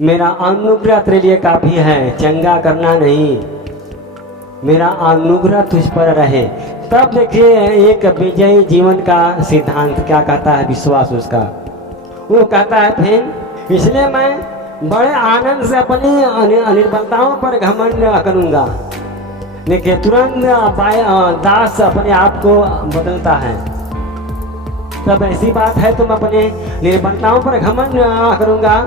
मेरा अनुग्रह तेरे लिए काफी है, चंगा करना नहीं, मेरा अनुग्रह तुझ पर रहे। तब देखिए एक विजयी जीवन का सिद्धांत क्या कहता है, विश्वास उसका, वो कहता है फिर इसलिए मैं बड़े आनंद से अपनी अनिर्बलताओं पर घमंड करूंगा। देखिए तुरंत दास अपने आप को बदलता है। तब ऐसी बात है तो मैं अपने निर्बलताओं पर घमंड करूंगा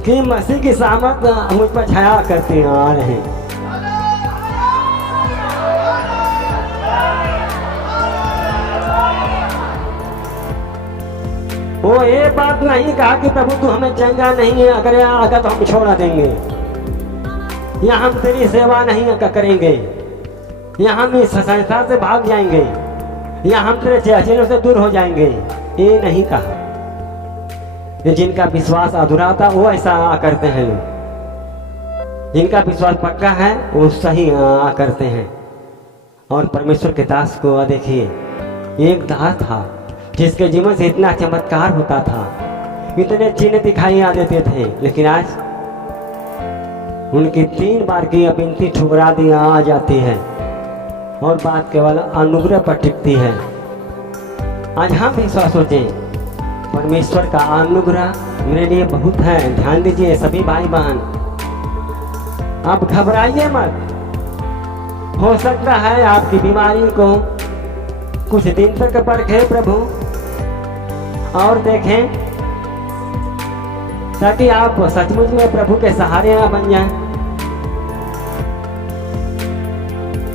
कि मसीह की सामर्थ मुझ पर छाया करते आ रहे हैं। वो ये बात नहीं कहा कि प्रभु तू हमें चंगा नहीं अगर आकर तो हम छोड़ा देंगे, या हम तेरी सेवा नहीं करेंगे, या हम इस संस्था से भाग जाएंगे, या हम तेरे चेहरे से दूर हो जाएंगे। ये नहीं कहा। ये जिनका विश्वास अधूरा था वो ऐसा करते हैं, जिनका विश्वास पक्का है वो सही करते हैं। और परमेश्वर के दास को देखिए, एक दास था जिसके जीवन से इतना चमत्कार होता था, इतने चिन्ह दिखाई देते थे, लेकिन आज उनकी 3 बार की विनती ठुकरा दी आ जाती है और बात केवल अनुग्रह पर टिकती है। आज हम विश्वास सोचें, परमेश्वर का अनुग्रह मेरे लिए बहुत है। ध्यान दीजिए सभी भाई बहन, आप घबराइए मत। हो सकता है आपकी बीमारी को कुछ दिन तक परखे प्रभु और देखें, ताकि आप सचमुच में प्रभु के सहारे बन जाएं।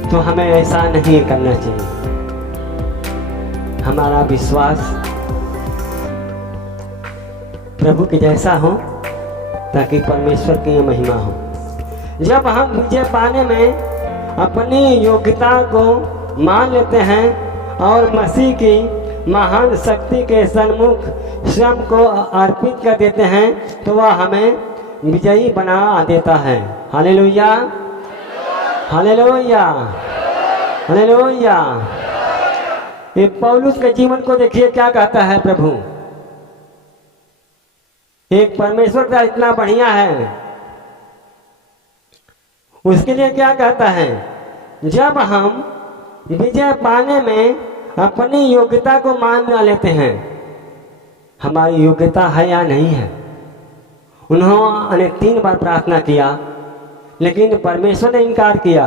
तो हमें ऐसा नहीं करना चाहिए। हमारा विश्वास प्रभु के जैसा हो ताकि परमेश्वर की महिमा हो। जब हम विजय पाने में अपनी योग्यता को मान लेते हैं और मसीह की महान शक्ति के सन्मुख स्वयं को अर्पित कर देते हैं, तो वह हमें विजयी बना देता है। Hallelujah, hallelujah, hallelujah. ये पौलुस के जीवन को देखिए क्या कहता है प्रभु। एक परमेश्वर का इतना बढ़िया है, उसके लिए क्या कहता है, जब हम विजय पाने में अपनी योग्यता को मान लेते हैं, हमारी योग्यता है या नहीं है। उन्होंने 3 बार प्रार्थना किया, लेकिन परमेश्वर ने इनकार किया।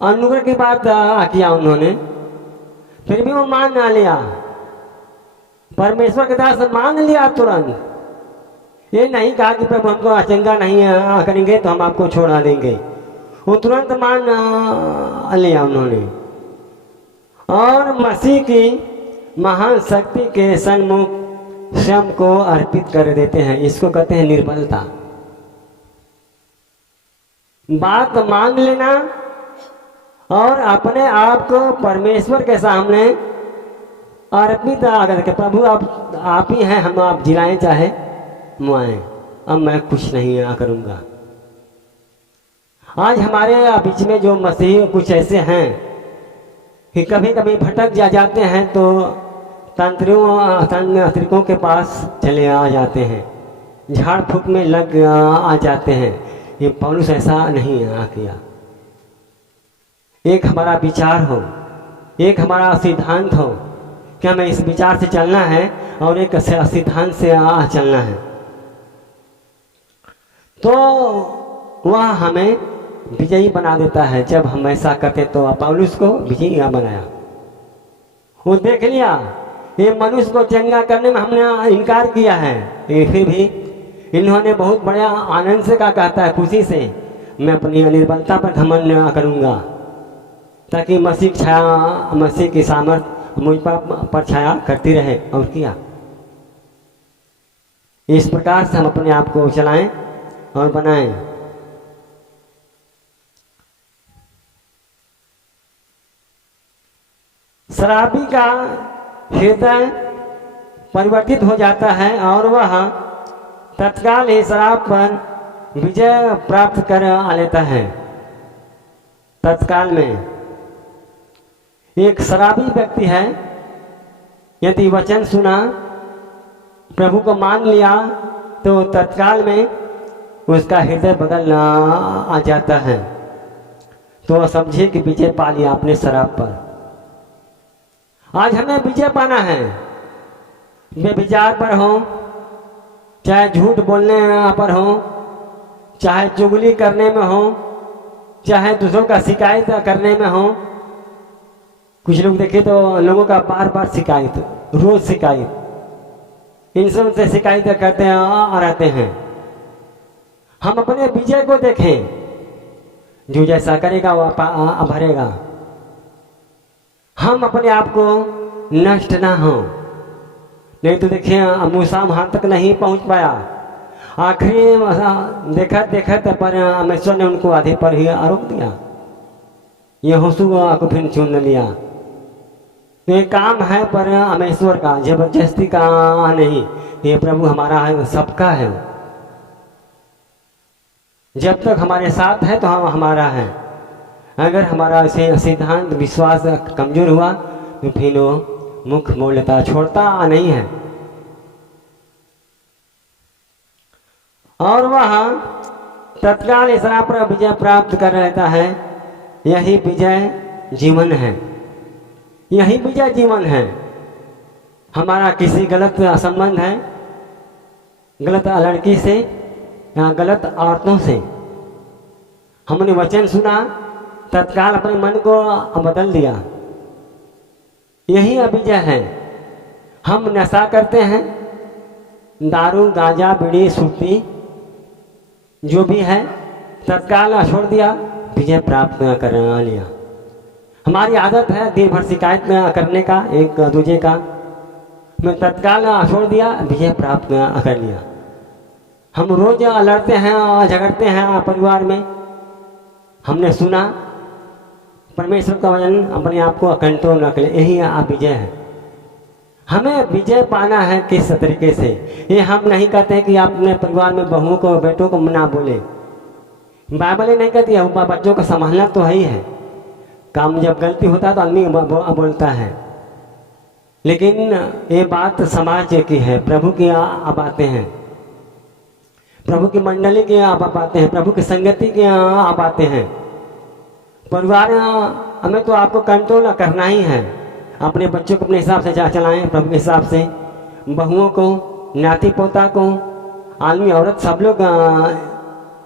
अनुग्रह की बात किया उन्होंने, फिर भी वो मान ना लिया। परमेश्वर के दास मान लिया तुरंत। ये नहीं कहा कि प्रभु हमको चंगा नहीं करेंगे तो हम आपको छोड़ा देंगे। वो तुरंत मान लिया उन्होंने और मसीह की महान शक्ति के सन्मुख स्वयं को अर्पित कर देते हैं। इसको कहते हैं निर्बलता। बात मान लेना और अपने आप को परमेश्वर के सामने अर्पित करके, प्रभु आप ही हैं, हम आप जिलाएं चाहे मुआएं, अब मैं कुछ नहीं करूंगा। आज हमारे बीच में जो मसीह कुछ ऐसे हैं कि कभी कभी भटक जाते हैं तो तांत्रिकों के पास चले आ जाते हैं, झाड़ फूक में लग आ जाते हैं। ये पौलुस ऐसा नहीं किया। एक हमारा विचार हो, एक हमारा सिद्धांत हो कि हमें इस विचार से चलना है और एक सिद्धांत से चलना है, तो वह हमें विजयी बना देता है। जब हम ऐसा करते तो पौलुस को विजयी बनाया। वो देख लिया ये मनुष्य को चंगा करने में हमने इनकार किया है, फिर भी इन्होंने बहुत बड़ा आनंद से का कहता है, खुशी से, मैं अपनी अनिर्बलता पर घमंड करूंगा ताकि मसीह की सामर्थ मुझ पर छाया करती रहे। और किया। इस प्रकार से हम अपने आप को चलाएं और बनाएं। शराबी का हृदय परिवर्तित हो जाता है और वह तत्काल ही शराब पर विजय प्राप्त कर लेता है। तत्काल में एक शराबी व्यक्ति है, यदि वचन सुना प्रभु को मान लिया तो तत्काल में उसका हृदय बदलना आ जाता है। तो समझिए कि विजय पा लिया अपने शराब पर। आज हमें विजय पाना है, व्यभिचार पर हो, चाहे झूठ बोलने पर हो, चाहे चुगली करने में हो, चाहे दूसरों का शिकायत करने में हो। कुछ लोग देखे तो लोगों का बार बार शिकायत, रोज शिकायत, इनसे उनसे शिकायत करते हैं और रहते हैं। हम अपने विजय को देखें, जो जैसा करेगा वो भरेगा। हम अपने आप को नष्ट ना हो, नहीं तो देखिए मूसा वहां तक नहीं पहुंच पाया। आखिरी देखत देखत परमेश्वर ने उनको आधे पर ही आरोप दिया। यहोशू को फिर चुन लिया। ये काम है परमेश्वर का, जबरदस्ती का नहीं। ये प्रभु हमारा है, सबका है। जब तक हमारे साथ है तो हम हमारा है। अगर हमारा ऐसे सिद्धांत विश्वास कमजोर हुआ तो फिर वो मुख मोड़ लेता, छोड़ता नहीं है। और वह तत्काल इसरा पर विजय प्राप्त कर लेता है। यही विजय जीवन है, यही विजय जीवन है। हमारा किसी गलत संबंध है, गलत लड़की से या गलत औरतों से, हमने वचन सुना, तत्काल अपने मन को बदल दिया, यही अविजय है। हम नशा करते हैं, दारू गांजा बीड़ी सुर्ती जो भी है, तत्काल छोड़ दिया, विजय प्राप्त कर लिया। हमारी आदत है दिन भर शिकायत करने का एक दूसरे का, मैं तत्काल छोड़ दिया, विजय प्राप्त कर लिया। हम रोज लड़ते हैं, झगड़ते हैं परिवार में, हमने सुना परमेश्वर का वचन, अपने आप को कंट्रोल रख ले, यही विजय है। हमें विजय पाना है किस तरीके से? ये हम नहीं कहते कि आप अपने परिवार में बहुओं को बेटों को ना बोले, बाइबल नहीं कहती है बच्चों को संभालना तो है ही है। काम जब गलती होता है तो आदमी बोलता है, लेकिन ये बात समाज की है, प्रभु की बातें हैं, प्रभु की मंडली की बातें हैं, प्रभु की संगति की बातें हैं। परिवार हमें तो आपको कंट्रोल करना ही है। अपने बच्चों को अपने हिसाब से चलाएं, प्रभु के हिसाब से। बहुओं को, नाती पोता को, आदमी औरत सब लोग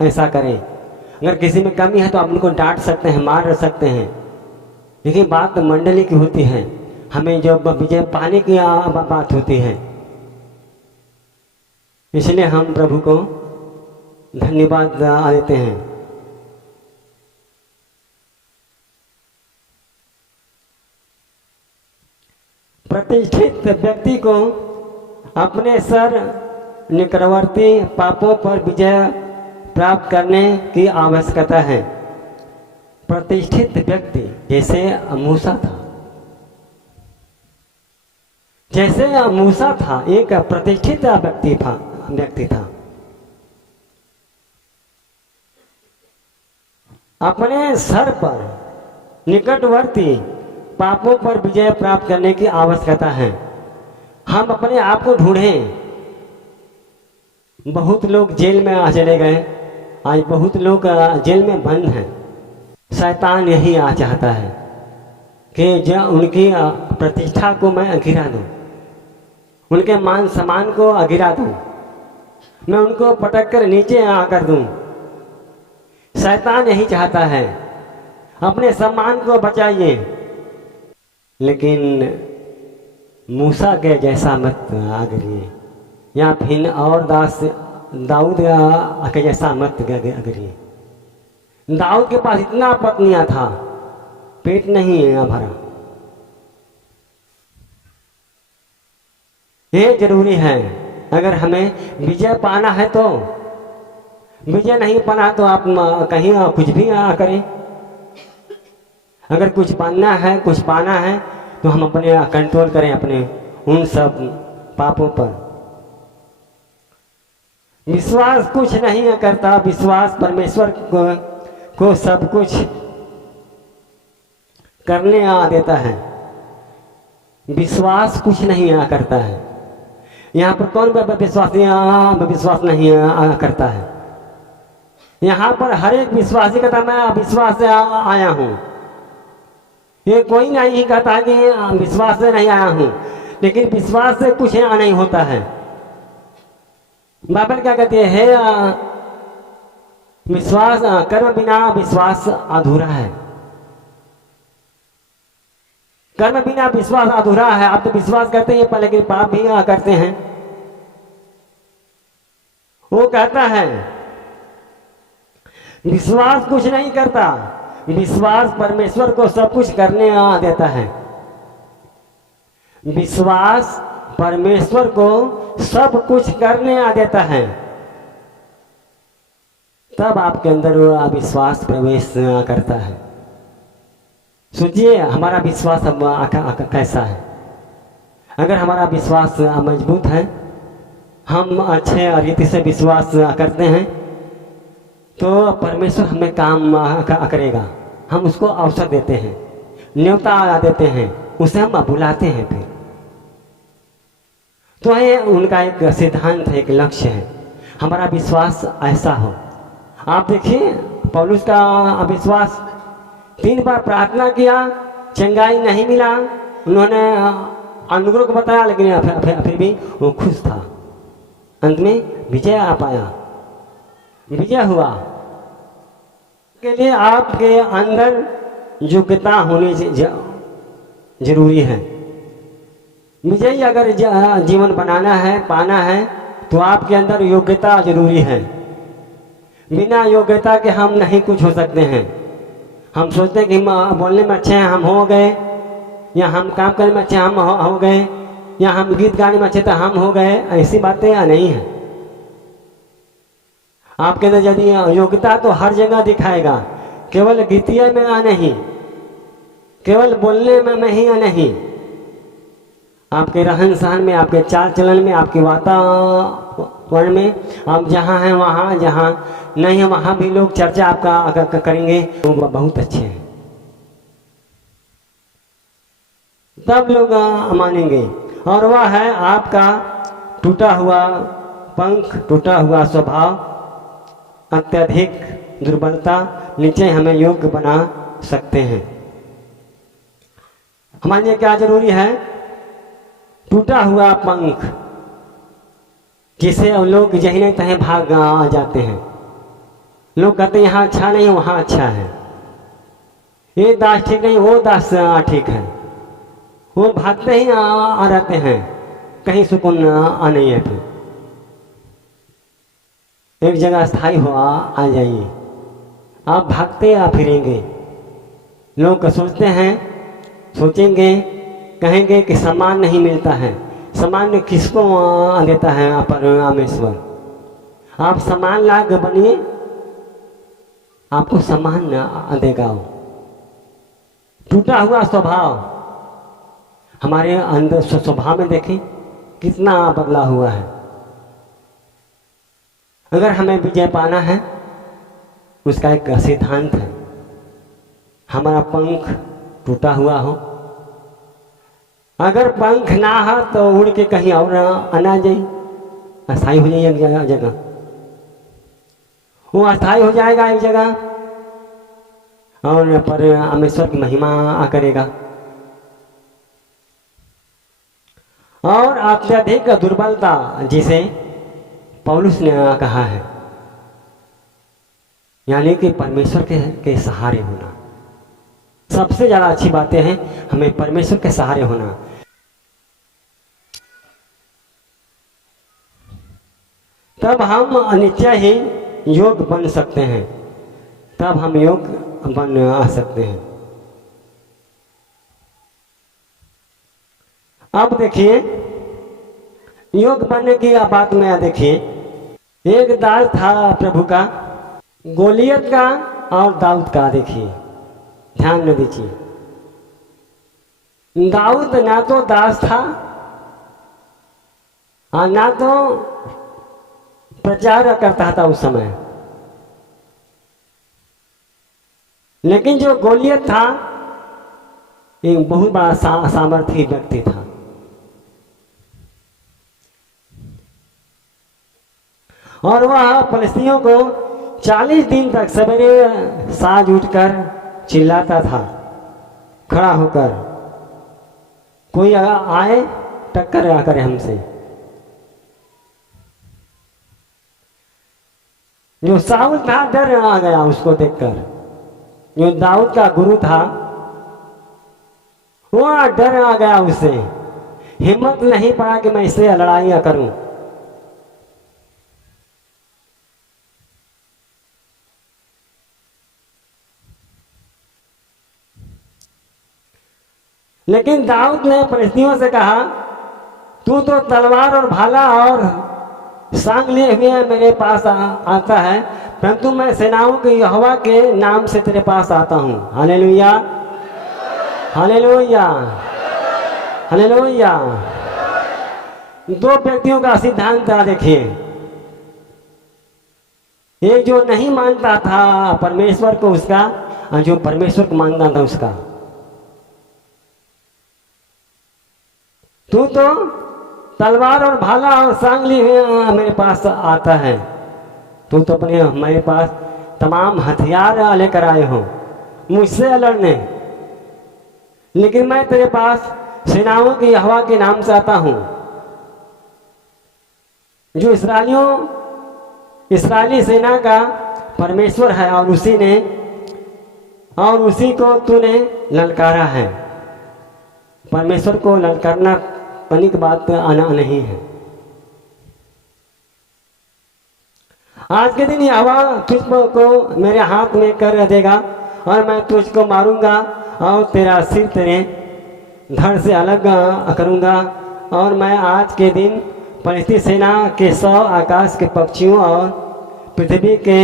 ऐसा करें। अगर किसी में कमी है तो आप उनको डांट सकते हैं, मार सकते हैं, लेकिन बात मंडली की होती है। हमें जो विजय पाने की बात होती है, इसलिए हम प्रभु को धन्यवाद देते हैं। प्रतिष्ठित व्यक्ति को अपने सर निकटवर्ती पापों पर विजय प्राप्त करने की आवश्यकता है। प्रतिष्ठित व्यक्ति जैसे मूसा था, जैसे मूसा था, एक प्रतिष्ठित व्यक्ति था। अपने सर पर निकटवर्ती पापों पर विजय प्राप्त करने की आवश्यकता है। हम अपने आप को ढूंढें। बहुत लोग जेल में चले गए, आज बहुत लोग जेल में बंद हैं। शैतान यही चाहता है कि जो उनकी प्रतिष्ठा को मैं गिरा दूं, उनके मान सम्मान को गिरा दूं, मैं उनको पटक कर नीचे कर दूं। शैतान यही चाहता है। अपने सम्मान को बचाइए, लेकिन मूसा के जैसा मत अगरिए, या फिर और दाऊद के जैसा मत अगरिए। दाऊद के पास इतना पत्नियां था, पेट नहीं भरा। ये जरूरी है। अगर हमें विजय पाना है तो, विजय नहीं पाना तो आप कहीं कुछ भी करें। अगर कुछ पाना है, कुछ पाना है, तो हम अपने कंट्रोल करें अपने उन सब पापों पर। विश्वास कुछ नहीं करता, विश्वास परमेश्वर को सब कुछ करने देता है। विश्वास कुछ नहीं करता है। यहाँ पर कौन विश्वास नहीं करता है? यहाँ पर हर एक विश्वासी कहता मैं अविश्वास से आया हूँ। ये कोई नहीं कहता कि विश्वास से नहीं आया हूँ, लेकिन विश्वास से कुछ यहाँ नहीं होता है। बाइबल क्या कहती है? विश्वास कर्म बिना विश्वास अधूरा है। कर्म बिना विश्वास अधूरा है। आप तो विश्वास करते हैं पर लेकिन पाप भी करते हैं। वो कहता है विश्वास कुछ नहीं करता, विश्वास परमेश्वर को सब कुछ करने देता है। विश्वास परमेश्वर को सब कुछ करने देता है, तब आपके अंदर वो अविश्वास प्रवेश करता है। सोचिए हमारा विश्वास अब कैसा है। अगर हमारा विश्वास मजबूत है, हम अच्छे रीति से विश्वास करते हैं, तो परमेश्वर हमें काम करेगा। हम उसको अवसर देते हैं, न्योता देते हैं, उसे हम बुलाते हैं। फिर तो ये उनका एक सिद्धांत है, एक लक्ष्य है, हमारा विश्वास ऐसा हो। आप देखिए पौलुस का अविश्वास, 3 बार प्रार्थना किया, चंगाई नहीं मिला। उन्होंने अनुग्रह को बताया, लेकिन फिर भी वो खुश था। अंत में विजय आ पाया, विजय हुआ। के लिए आपके अंदर योग्यता होनी जरूरी है। विजयी अगर जीवन बनाना है, पाना है, तो आपके अंदर योग्यता जरूरी है। बिना योग्यता के हम नहीं कुछ हो सकते हैं। हम सोचते हैं कि बोलने में अच्छे हैं, हम हो गए, या हम काम करने में अच्छे हम हो गए, या हम गीत गाने में अच्छे तो हम हो गए। ऐसी बातें नहीं है। आपके अंदर यदि योग्यता तो हर जगह दिखाएगा, केवल गीतिया में नहीं, केवल बोलने में ही नहीं, आपके रहन सहन में, आपके चाल चलन में, आपके वातावरण में, आप जहाँ हैं वहाँ, जहाँ नहीं है वहाँ भी लोग चर्चा आपका करेंगे, तो बहुत अच्छे हैं, तब लोग मानेंगे। और वह है आपका टूटा हुआ पंख, टूटा हुआ स्वभाव, अत्यधिक दुर्बलता नीचे हमें योग्य बना सकते हैं। हमारे लिए क्या जरूरी है? टूटा हुआ पंख, जिसे लोग जहीं तहीं भाग जाते हैं। लोग कहते हैं यहाँ अच्छा नहीं, वहाँ अच्छा है, ये दास ठीक नहीं, वो दास ठीक है। वो भागते ही रहते हैं, कहीं सुकून नहीं है। फिर एक जगह स्थायी हो आ जाइए, आप भागते फिरेंगे। लोग सोचेंगे, कहेंगे कि सम्मान नहीं मिलता है। सम्मान किसको देता है परमेश्वर? आप सम्मान लायक बनिए, आपको सम्मान देगा। टूटा हुआ स्वभाव, हमारे अंदर स्वभाव में देखें कितना बदला हुआ है। अगर हमें विजय पाना है, उसका एक सिद्धांत है, हमारा पंख टूटा हुआ हो। अगर पंख ना हो तो उड़ के कहीं और आना जाए, अस्थाई हो जाए एक जगह, वो अस्थाई हो जाएगा एक जगह, और परमेश्वर की महिमा करेगा। और अत्यधिक दुर्बलता, जिसे पौलुस ने कहा है, यानी कि परमेश्वर के सहारे होना। सबसे ज्यादा अच्छी बातें हैं हमें परमेश्वर के सहारे होना। तब हम निश्चय ही योग बन सकते हैं, तब हम योग बन आ सकते हैं। अब देखिए योग बनने की बात में देखिए, एक दास था प्रभु का, गोलियत का और दाऊद का। देखिए ध्यान में दीजिए, दाऊद ना तो दास था और ना तो प्रचार करता था उस समय, लेकिन जो गोलियत था एक बहुत बड़ा सामर्थी व्यक्ति था। और वह फलस्तीनियों को 40 दिन तक सवेरे साँझ उठकर चिल्लाता था, खड़ा होकर, कोई आए टक्कर आ करे हमसे। जो साउल था डर आ गया उसको देखकर, जो दाऊद का गुरु था वो डर आ गया उसे, हिम्मत नहीं पड़ा कि मैं इससे लड़ाइयां करूं। लेकिन दाऊद ने फलिस्तियों से कहा, तू तो तलवार और भाला और सांग लिए हुए मेरे पास आता है, परंतु मैं सेनाओं के यहोवा के नाम से तेरे पास आता हूं। Hallelujah, hallelujah, hallelujah. दो व्यक्तियों का सिद्धांत था, देखिए, एक जो नहीं मानता था परमेश्वर को उसका, और जो परमेश्वर को मानता था उसका। तू तो तलवार और भाला और सांगली मेरे पास आता है, तू तो अपने मेरे पास तमाम हथियार लेकर आए हो मुझसे लड़ने, लेकिन मैं तेरे पास सेनाओं के यहोवा के नाम से आता हूं, जो इस्राएली सेना का परमेश्वर है, और उसी को तूने ललकारा है। परमेश्वर को ललकारना पानी की बात आना नहीं है। आज के दिन यहोवा तुझको मेरे हाथ में कर देगा और मैं तुझको मारूंगा और तेरा सिर तेरे धड़ से अलग करूंगा, और मैं आज के दिन फलिस्ती सेना के 100 आकाश के पक्षियों और पृथ्वी के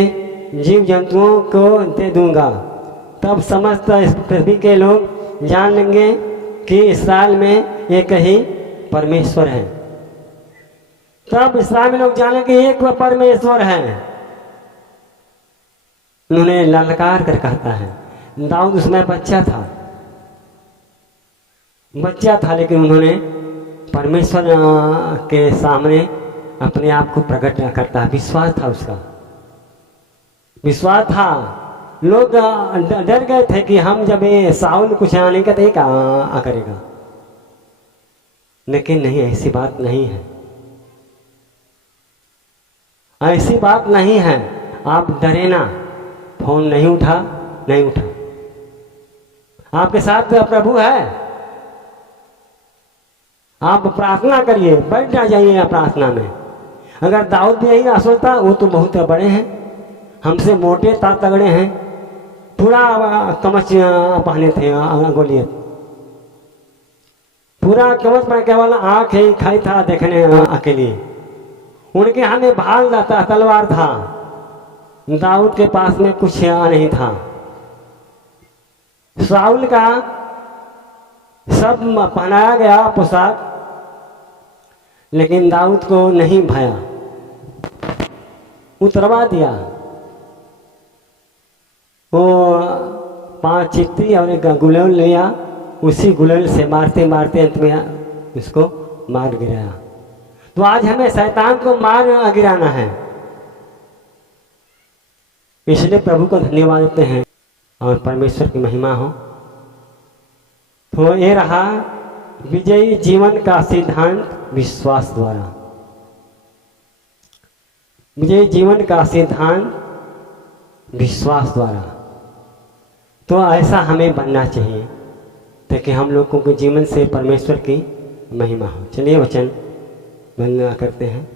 जीव जंतुओं को दे दूंगा। तब समस्त पृथ्वी के लोग जान लेंगे कि इस्राएल में एक ही परमेश्वर है। तब इस्राएल में लोग जाने कि एक परमेश्वर है। उन्होंने ललकार कर कहता है, दाऊद उसमें बच्चा था, लेकिन उन्होंने परमेश्वर के सामने अपने आप को प्रकट करता है। विश्वास था, उसका विश्वास था। लोग डर गए थे कि हम जब ये साउल कुछ नहीं कहते क्या करेगा, लेकिन नहीं, ऐसी बात नहीं है, ऐसी बात नहीं है। आप डरे ना। फोन नहीं उठा, आपके साथ प्रभु है। आप प्रार्थना करिए, बैठ जाइए प्रार्थना में। अगर दाऊद भी यही ना सोचता, वो तो बहुत बड़े हैं, हमसे मोटे तगड़े हैं, पूरा कवच पहने थे, गोलियत पूरा कवच पर, केवल आंख ही खाई था देखने अकेले। उनके हाथ में भाल था, तलवार था। दाऊद के पास में कुछ नहीं था। साउल का सब पहनाया गया पोशाक, लेकिन दाऊद को नहीं भाया, उतरवा दिया। वो 5 चित्ती और एक गुलेल लिया, उसी गुलेल से मारते मारते अंत में उसको मार गिराया। तो आज हमें शैतान को मार गिराना है, इसलिए प्रभु को धन्यवाद देते हैं और परमेश्वर की महिमा हो। तो ये रहा विजयी जीवन का सिद्धांत विश्वास द्वारा। विजयी जीवन का सिद्धांत विश्वास द्वारा। तो ऐसा हमें बनना चाहिए ताकि हम लोगों के जीवन से परमेश्वर की महिमा हो। चलिए वचन बंद करते हैं।